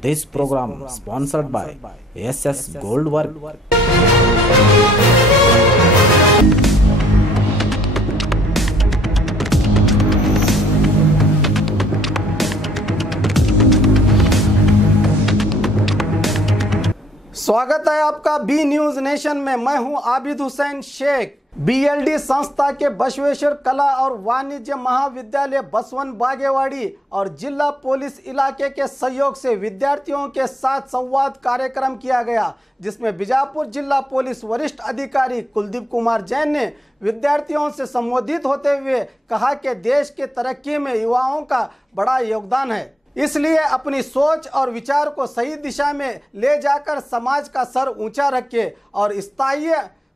This program sponsored by SS Gold Work. स्वागत है आपका बी न्यूज नेशन में। मैं हूं आबिद हुसैन शेख। बीएलडी संस्था के बसवेश्वर कला और वाणिज्य महाविद्यालय बसवन बागेवाड़ी और जिला पुलिस इलाके के सहयोग से विद्यार्थियों के साथ संवाद कार्यक्रम किया गया, जिसमें बीजापुर जिला पुलिस वरिष्ठ अधिकारी कुलदीप कुमार जैन ने विद्यार्थियों से संबोधित होते हुए कहा कि देश की तरक्की में युवाओं का बड़ा योगदान है, इसलिए अपनी सोच और विचार को सही दिशा में ले जाकर समाज का सर ऊंचा रखें और स्थायी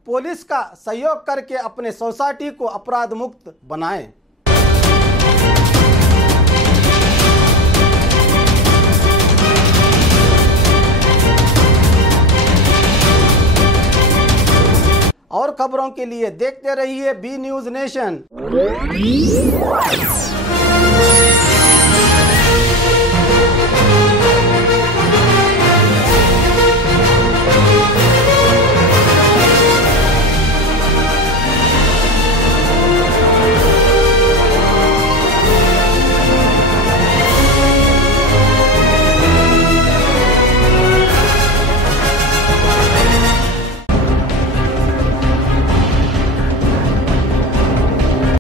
पुलिस का सहयोग करके अपने सोसाइटी को अपराध मुक्त बनाएं। और खबरों के लिए देखते रहिए बी न्यूज नेशन।